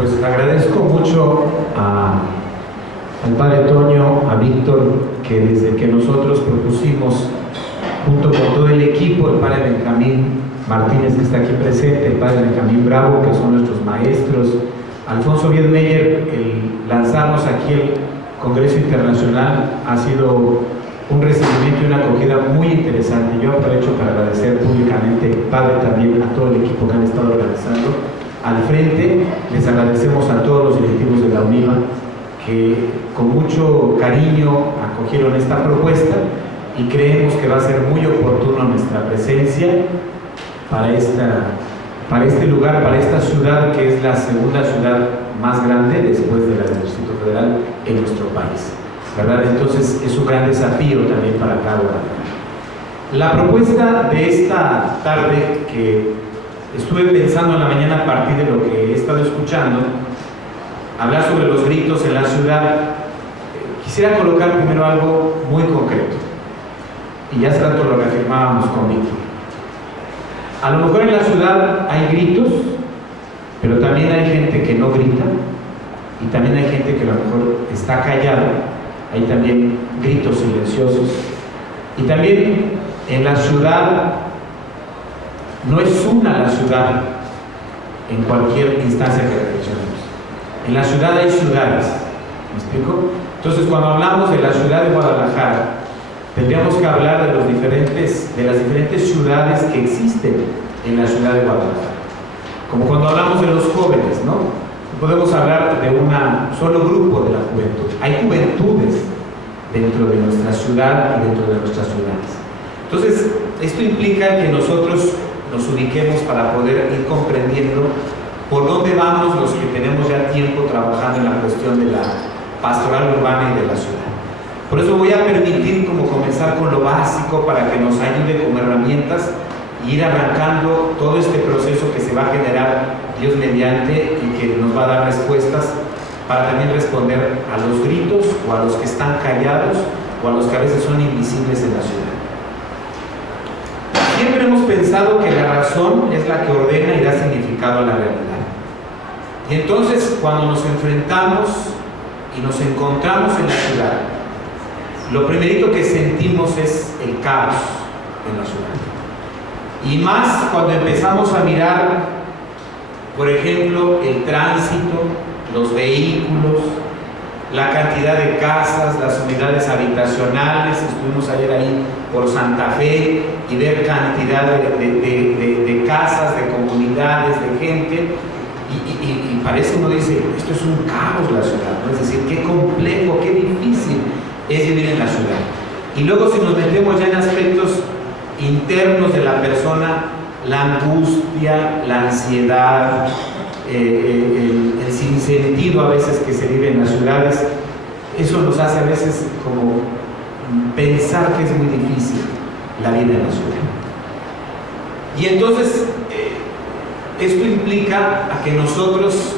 Pues agradezco mucho al padre Toño, a Víctor, que desde que nosotros propusimos, junto con todo el equipo, el padre Benjamín Martínez, que está aquí presente, el padre Benjamín Bravo, que son nuestros maestros, Alfonso Wiedmeyer, el lanzarnos aquí el Congreso Internacional ha sido un recibimiento y una acogida muy interesante. Yo aprovecho para agradecer públicamente, padre, también a todo el equipo que han estado organizando. Al frente, les agradecemos a todos los directivos de la UNIVA que con mucho cariño acogieron esta propuesta y creemos que va a ser muy oportuno nuestra presencia para este lugar, para esta ciudad que es la segunda ciudad más grande después de la del Distrito Federal en nuestro país, ¿verdad? Entonces es un gran desafío también para cada uno. La propuesta de esta tarde, que estuve pensando en la mañana a partir de lo que he estado escuchando, hablar sobre los gritos en la ciudad, quisiera colocar primero algo muy concreto, y ya hace rato lo reafirmábamos con Víctor. A lo mejor en la ciudad hay gritos, pero también hay gente que no grita, y también hay gente que a lo mejor está callada, hay también gritos silenciosos, y también en la ciudad no es una la ciudad en cualquier instancia que reflexionemos. En la ciudad hay ciudades, ¿me explico? Entonces, cuando hablamos de la ciudad de Guadalajara, tendríamos que hablar de las diferentes ciudades que existen en la ciudad de Guadalajara. Como cuando hablamos de los jóvenes, ¿no? No podemos hablar de un solo grupo de la juventud. Hay juventudes dentro de nuestra ciudad y dentro de nuestras ciudades. Entonces, esto implica que nosotros nos ubiquemos para poder ir comprendiendo por dónde vamos los que tenemos ya tiempo trabajando en la cuestión de la pastoral urbana y de la ciudad. Por eso voy a permitir como comenzar con lo básico para que nos ayude como herramientas y ir arrancando todo este proceso que se va a generar Dios mediante y que nos va a dar respuestas para también responder a los gritos o a los que están callados o a los que a veces son invisibles en la ciudad. Siempre hemos pensado que la razón es la que ordena y da significado a la realidad. Y entonces, cuando nos enfrentamos y nos encontramos en la ciudad, lo primerito que sentimos es el caos en la ciudad. Y más cuando empezamos a mirar, por ejemplo, el tránsito, los vehículos, la cantidad de casas, las unidades habitacionales. Estuvimos ayer ahí por Santa Fe y ver cantidad de casas, de comunidades, de gente, y parece, uno dice, esto es un caos la ciudad, ¿no? Es decir, qué complejo, qué difícil es vivir en la ciudad. Y luego, si nos metemos ya en aspectos internos de la persona, la angustia, la ansiedad, el sinsentido a veces que se vive en las ciudades, eso nos hace a veces como pensar que es muy difícil la vida en la ciudad. Y entonces esto implica a que nosotros,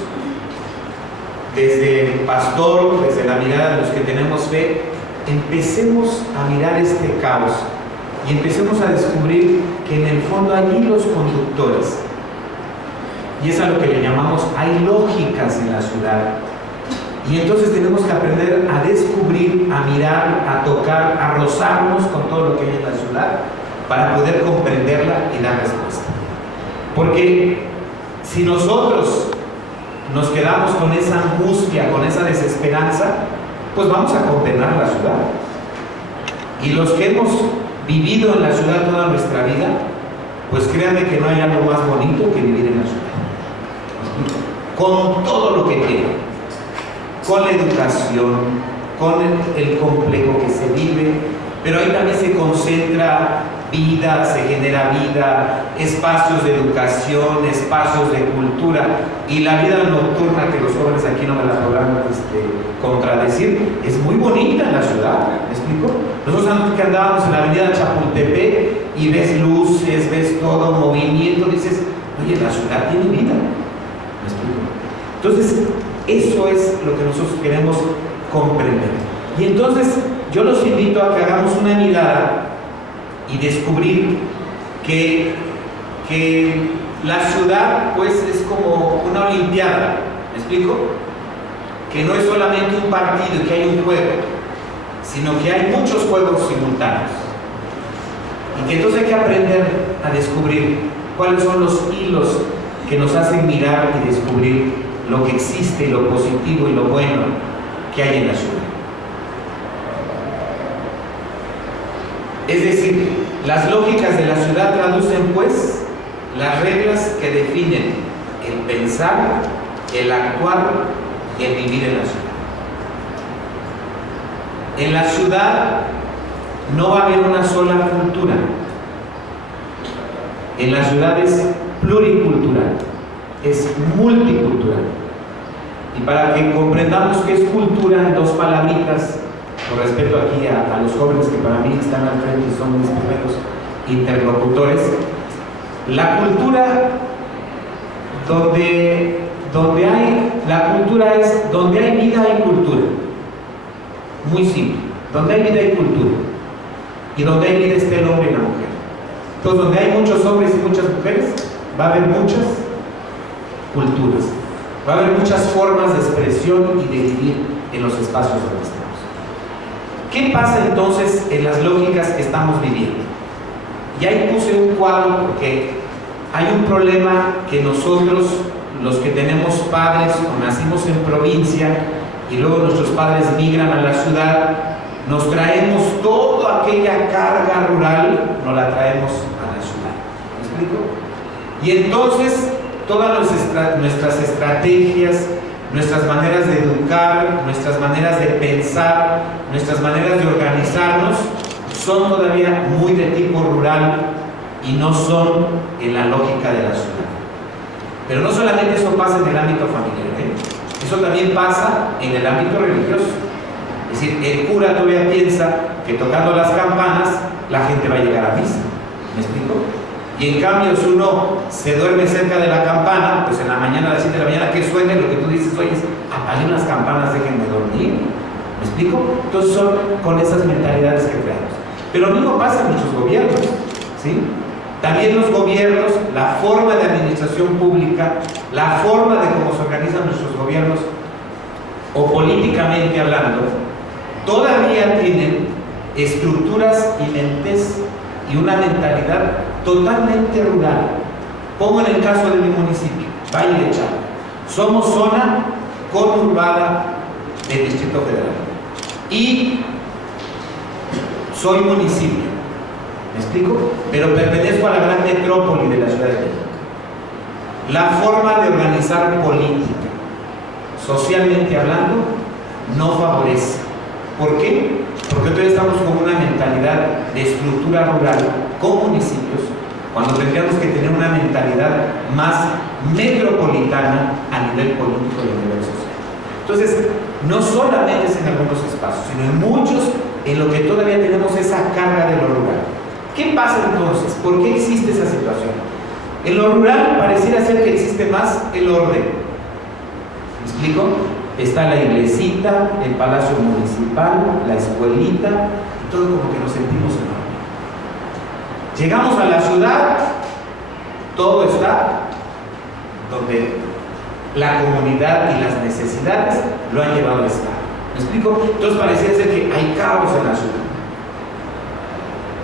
desde el pastor, desde la mirada de los que tenemos fe, empecemos a mirar este caos y empecemos a descubrir que en el fondo hay hilos conductores. Y es a lo que le llamamos, hay lógicas en la ciudad. Y entonces tenemos que aprender a descubrir, a mirar, a tocar, a rozarnos con todo lo que hay en la ciudad para poder comprenderla y dar respuesta. Porque si nosotros nos quedamos con esa angustia, con esa desesperanza, pues vamos a condenar la ciudad. Y los que hemos vivido en la ciudad toda nuestra vida, pues créanme que no hay algo más bonito que vivir en la ciudad. Con todo lo que tiene, con la educación, con el complejo que se vive, pero ahí también se concentra vida, se genera vida, espacios de educación, espacios de cultura, y la vida nocturna, que los jóvenes aquí no me la podrán contradecir, es muy bonita en la ciudad, ¿me explico? Nosotros antes que andábamos en la avenida Chapultepec y ves luces, ves todo movimiento, dices, oye, la ciudad tiene vida, ¿me explico? Entonces, eso es lo que nosotros queremos comprender. Y entonces, yo los invito a que hagamos una mirada y descubrir que la ciudad, pues, es como una olimpiada. ¿Me explico? Que no es solamente un partido y que hay un juego, sino que hay muchos juegos simultáneos. Y que entonces hay que aprender a descubrir cuáles son los hilos que nos hacen mirar y descubrir lo que existe, lo positivo y lo bueno que hay en la ciudad. Es decir, las lógicas de la ciudad traducen pues las reglas que definen el pensar, el actuar y el vivir en la ciudad. En la ciudad no va a haber una sola cultura. En la ciudad es pluricultural, es multicultural. Y para que comprendamos qué es cultura en dos palabritas, con respecto aquí a los jóvenes que para mí están al frente y son mis primeros interlocutores, la cultura la cultura es donde hay vida hay cultura. Muy simple, donde hay vida hay cultura. Y donde hay vida está el hombre y la mujer. Entonces, donde hay muchos hombres y muchas mujeres, va a haber muchas culturas. Va a haber muchas formas de expresión y de vivir en los espacios donde estamos. ¿Qué pasa entonces en las lógicas que estamos viviendo? Y ahí puse un cuadro porque hay un problema que nosotros, los que tenemos padres o nacimos en provincia y luego nuestros padres migran a la ciudad, nos traemos toda aquella carga rural, nos la traemos a la ciudad. ¿Me explico? Y entonces todas nuestras estrategias, nuestras maneras de educar, nuestras maneras de pensar, nuestras maneras de organizarnos son todavía muy de tipo rural y no son en la lógica de la ciudad. Pero no solamente eso pasa en el ámbito familiar, eso también pasa en el ámbito religioso. Es decir, el cura todavía piensa que tocando las campanas la gente va a llegar a misa. ¿Me explico? Y en cambio, si uno se duerme cerca de la campana, pues en la mañana, a las 7 de la mañana, que suene, lo que tú dices, oye, apaguen las campanas, déjenme dormir. ¿Me explico? Entonces son con esas mentalidades que traemos. Pero lo mismo pasa en nuestros gobiernos, ¿sí? También los gobiernos, la forma de administración pública, la forma de cómo se organizan nuestros gobiernos, o políticamente hablando, todavía tienen estructuras y mentes y una mentalidad totalmente rural. Pongo en el caso de mi municipio, Valle de Chalco. Somos zona conurbada del Distrito Federal. Y soy municipio, ¿me explico? Pero pertenezco a la gran metrópoli de la Ciudad de México. La forma de organizar política, socialmente hablando, no favorece. ¿Por qué? Porque todavía estamos con una mentalidad de estructura rural con municipios, cuando tendríamos que tener una mentalidad más metropolitana a nivel político y a nivel social. Entonces, no solamente es en algunos espacios, sino en muchos en lo que todavía tenemos esa carga de lo rural. ¿Qué pasa entonces? ¿Por qué existe esa situación? En lo rural pareciera ser que existe más el orden. ¿Me explico? Está la iglesita, el palacio municipal, la escuelita, y todo como que nos sentimos en orden. Llegamos a la ciudad, todo está donde la comunidad y las necesidades lo han llevado a estar. ¿Me explico? Entonces parece ser que hay caos en la ciudad.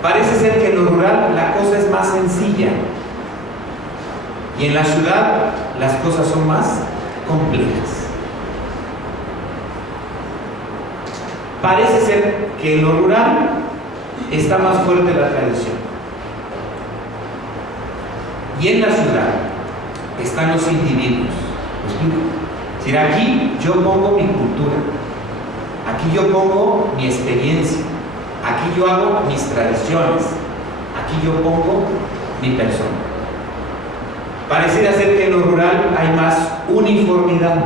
Parece ser que en lo rural la cosa es más sencilla y en la ciudad las cosas son más complejas. Parece ser que en lo rural está más fuerte la tradición y en la ciudad están los individuos. ¿Me explico? Es decir, aquí yo pongo mi cultura, aquí yo pongo mi experiencia, aquí yo hago mis tradiciones, aquí yo pongo mi persona. Pareciera ser que en lo rural hay más uniformidad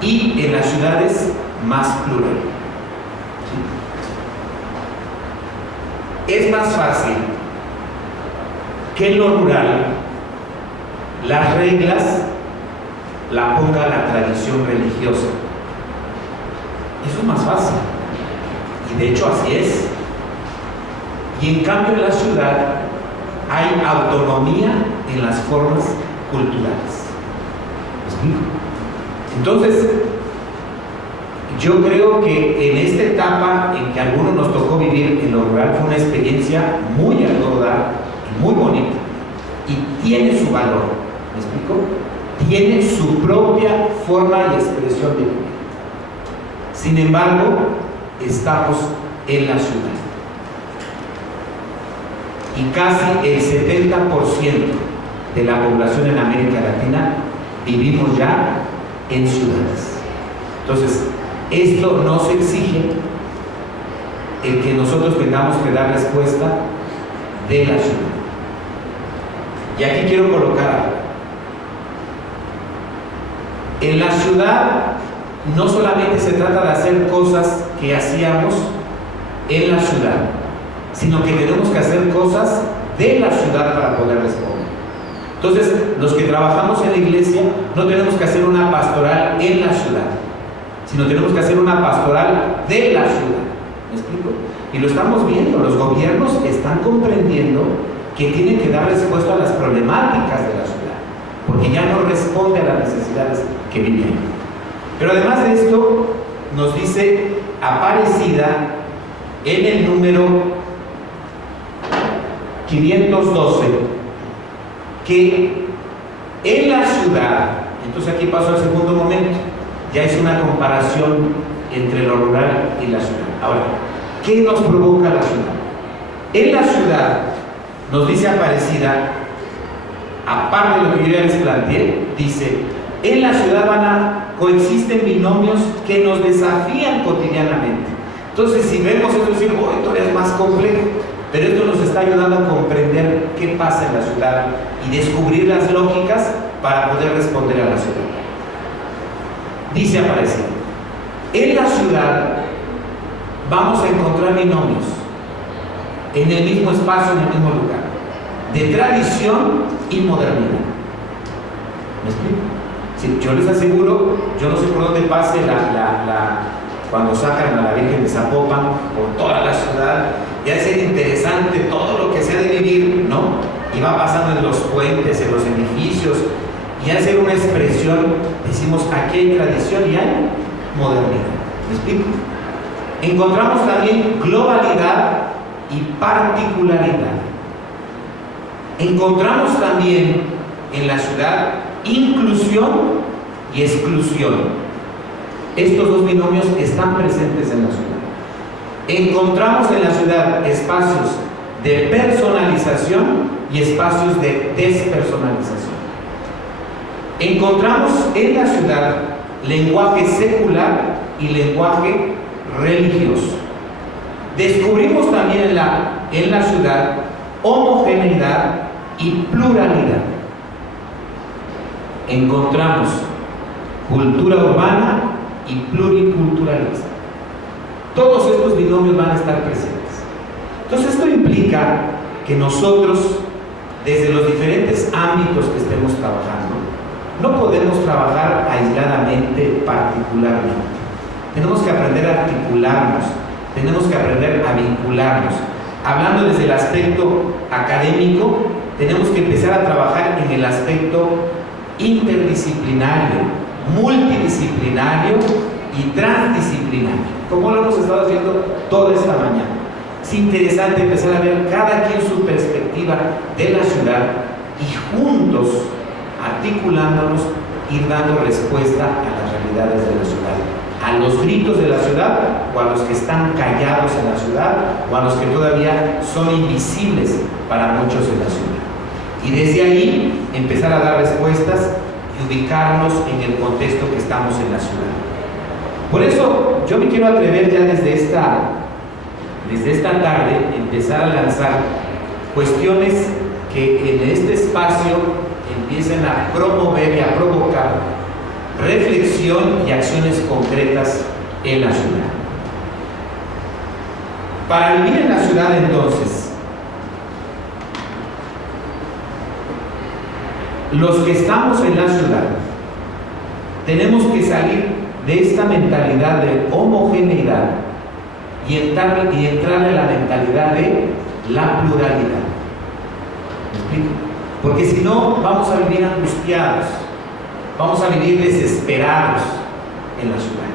y en las ciudades más plural. Es más fácil que en lo rural las reglas la ponga la tradición religiosa. Eso es más fácil. Y de hecho así es. Y en cambio en la ciudad hay autonomía en las formas culturales. explico? Entonces, yo creo que en esta etapa en que a algunos nos tocó vivir en lo rural fue una experiencia muy a todo dar y muy bonita. Y tiene su valor, ¿me explico? Tiene su propia forma y expresión de vida. Sin embargo, estamos en la ciudad. Y casi el 70% de la población en América Latina vivimos ya en ciudades. Entonces, esto nos exige el que nosotros tengamos que dar respuesta de la ciudad. Y aquí quiero colocar algo. En la ciudad no solamente se trata de hacer cosas que hacíamos en la ciudad, sino que tenemos que hacer cosas de la ciudad para poder responder. Entonces, los que trabajamos en la iglesia no tenemos que hacer una pastoral en la ciudad, sino tenemos que hacer una pastoral de la ciudad. ¿Me explico? Y lo estamos viendo, los gobiernos están comprendiendo que tienen que dar respuesta a las problemáticas de la ciudad, porque ya no responde a las necesidades que viven. Pero además de esto, nos dice Aparecida en el número 512, que en la ciudad, entonces aquí pasó al segundo momento, ya es una comparación entre lo rural y la ciudad. Ahora, ¿qué nos provoca la ciudad? En la ciudad, nos dice Aparecida, aparte de lo que yo ya les planteé, dice, en la ciudad coexisten binomios que nos desafían cotidianamente. Entonces, si vemos esto, decimos, todavía es más complejo, pero esto nos está ayudando a comprender qué pasa en la ciudad y descubrir las lógicas para poder responder a la ciudad. Dice Aparecida, en la ciudad vamos a encontrar binomios en el mismo espacio, en el mismo lugar, de tradición y modernidad. ¿Me explico? Sí, yo les aseguro, yo no sé por dónde pase cuando sacan a la Virgen de Zapopan por toda la ciudad, ya es interesante todo lo que se ha de vivir, ¿no? Y va pasando en los puentes, en los edificios, y hacer una expresión, decimos, aquí hay tradición y hay modernidad. ¿Me explico? Encontramos también globalidad y particularidad. Encontramos también en la ciudad inclusión y exclusión. Estos dos binomios están presentes en la ciudad. Encontramos en la ciudad espacios de personalización y espacios de despersonalización. Encontramos en la ciudad lenguaje secular y lenguaje religioso. Descubrimos también en la ciudad homogeneidad y pluralidad. Encontramos cultura urbana y pluriculturalismo. Todos estos binomios van a estar presentes. Entonces, esto implica que nosotros, desde los diferentes ámbitos que estemos trabajando, no podemos trabajar aisladamente, particularmente. Tenemos que aprender a articularnos, tenemos que aprender a vincularnos. Hablando desde el aspecto académico, tenemos que empezar a trabajar en el aspecto interdisciplinario, multidisciplinario y transdisciplinario, como lo hemos estado haciendo toda esta mañana. Es interesante empezar a ver cada quien su perspectiva de la ciudad y juntos, articulándonos, ir dando respuesta a las realidades de la ciudad, a los gritos de la ciudad o a los que están callados en la ciudad o a los que todavía son invisibles para muchos en la ciudad. Y desde ahí empezar a dar respuestas y ubicarnos en el contexto que estamos en la ciudad. Por eso yo me quiero atrever ya desde esta tarde empezar a lanzar cuestiones que en este espacio empiecen a promover y a provocar reflexión y acciones concretas en la ciudad. Para vivir en la ciudad, entonces, los que estamos en la ciudad tenemos que salir de esta mentalidad de homogeneidad y entrar en la mentalidad de la pluralidad. ¿Me explico? Porque si no, vamos a vivir angustiados. vamos a vivir desesperados en la ciudad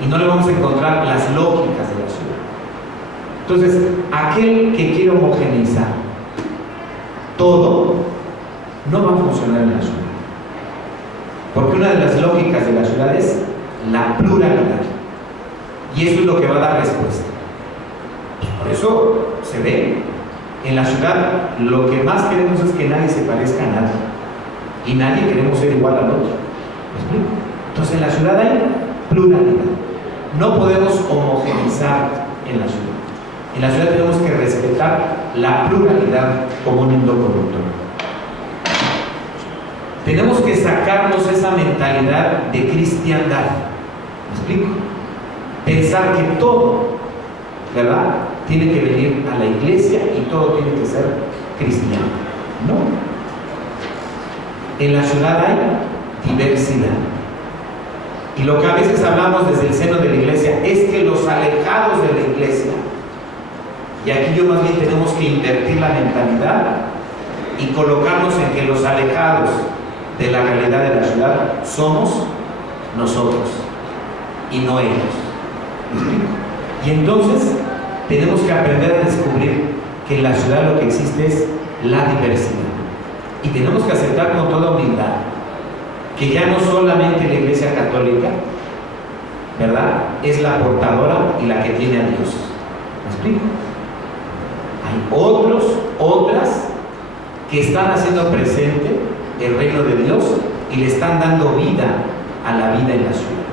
y no le vamos a encontrar las lógicas de la ciudad. Entonces, aquel que quiere homogeneizar todo no va a funcionar en la ciudad, porque una de las lógicas de la ciudad es la pluralidad, y eso es lo que va a dar respuesta. Por eso se ve en la ciudad, lo que más queremos es que nadie se parezca a nadie, y nadie queremos ser igual al otro. ¿Me explico? Entonces en la ciudad hay pluralidad, no podemos homogeneizar en la ciudad. En la ciudad tenemos que respetar la pluralidad como un hilo conductor. Tenemos que sacarnos esa mentalidad de cristiandad. ¿Me explico? Pensar que todo, ¿verdad?, tiene que venir a la iglesia y todo tiene que ser cristiano. No. En la ciudad hay diversidad. Y lo que a veces hablamos desde el seno de la iglesia es que los alejados de la iglesia, y aquí yo más bien tenemos que invertir la mentalidad y colocarnos en que los alejados de la realidad de la ciudad somos nosotros y no ellos. Y entonces tenemos que aprender a descubrir que en la ciudad lo que existe es la diversidad, y tenemos que aceptar con toda humildad que ya no solamente la Iglesia Católica, ¿verdad?, es la portadora y la que tiene a Dios. ¿Me explico? Hay otras que están haciendo presente el reino de Dios y le están dando vida a la vida en la ciudad.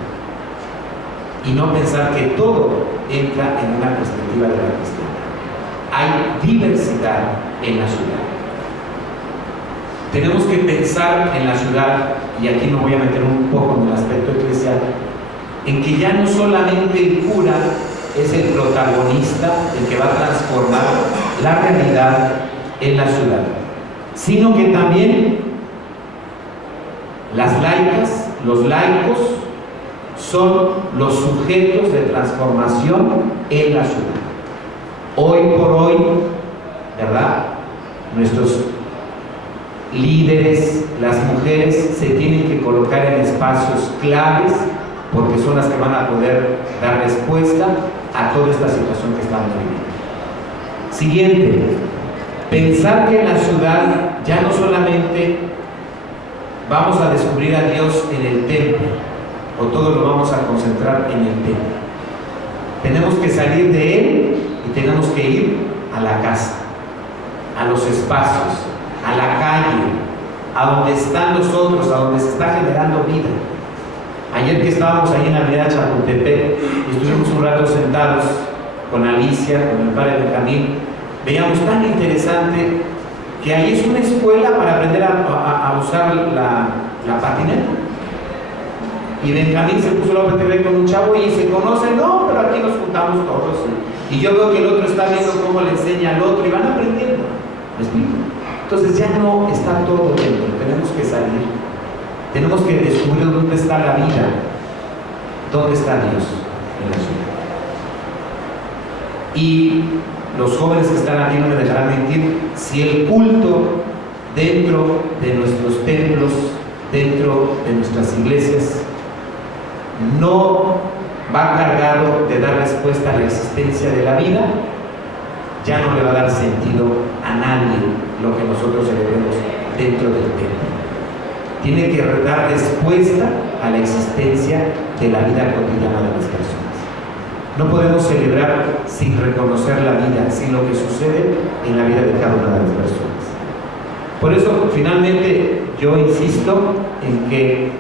Y no pensar que todo entra en una perspectiva de la cristiandad. Hay diversidad en la ciudad. Tenemos que pensar en la ciudad, y aquí me voy a meter un poco en el aspecto eclesial, en que ya no solamente el cura es el protagonista, el que va a transformar la realidad en la ciudad, sino que también las laicas, los laicos, son los sujetos de transformación en la ciudad. Hoy por hoy, ¿verdad?, nuestros líderes, las mujeres, se tienen que colocar en espacios claves, porque son las que van a poder dar respuesta a toda esta situación que estamos viviendo. Siguiente, pensar que en la ciudad ya no solamente vamos a descubrir a Dios en el templo, o todo lo vamos a concentrar en el templo. Tenemos que salir de él y tenemos que ir a la casa, a los espacios, a la calle, a donde están los otros, a donde se está generando vida. Ayer que estábamos ahí en la avenida Chapultepec y estuvimos un rato sentados con Alicia, con el padre Benjamín, veíamos tan interesante que ahí es una escuela para aprender a usar la patineta. Y Benjamín se puso la patineta con un chavo y se conocen, no, pero aquí nos juntamos todos. Y yo veo que el otro está viendo cómo le enseña al otro y van aprendiendo. ¿Me explico? Entonces ya no está todo dentro, tenemos que salir, tenemos que descubrir dónde está la vida, dónde está Dios en la ciudad. Y los jóvenes que están aquí no me dejarán mentir, si el culto dentro de nuestros templos, dentro de nuestras iglesias, no va cargado de dar respuesta a la existencia de la vida, ya no le va a dar sentido a nadie lo que nosotros celebremos dentro del templo. Tiene que dar respuesta a la existencia de la vida cotidiana de las personas. No podemos celebrar sin reconocer la vida, sin lo que sucede en la vida de cada una de las personas. Por eso, finalmente, yo insisto en que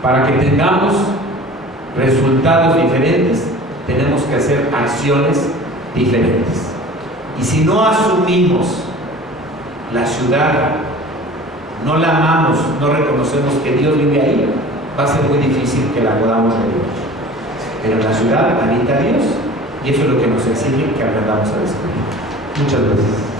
para que tengamos resultados diferentes, tenemos que hacer acciones diferentes. Y si no asumimos la ciudad, no la amamos, no reconocemos que Dios vive ahí, va a ser muy difícil que la podamos vivir. Pero en la ciudad habita Dios, y eso es lo que nos exige que aprendamos a descubrir. Muchas gracias.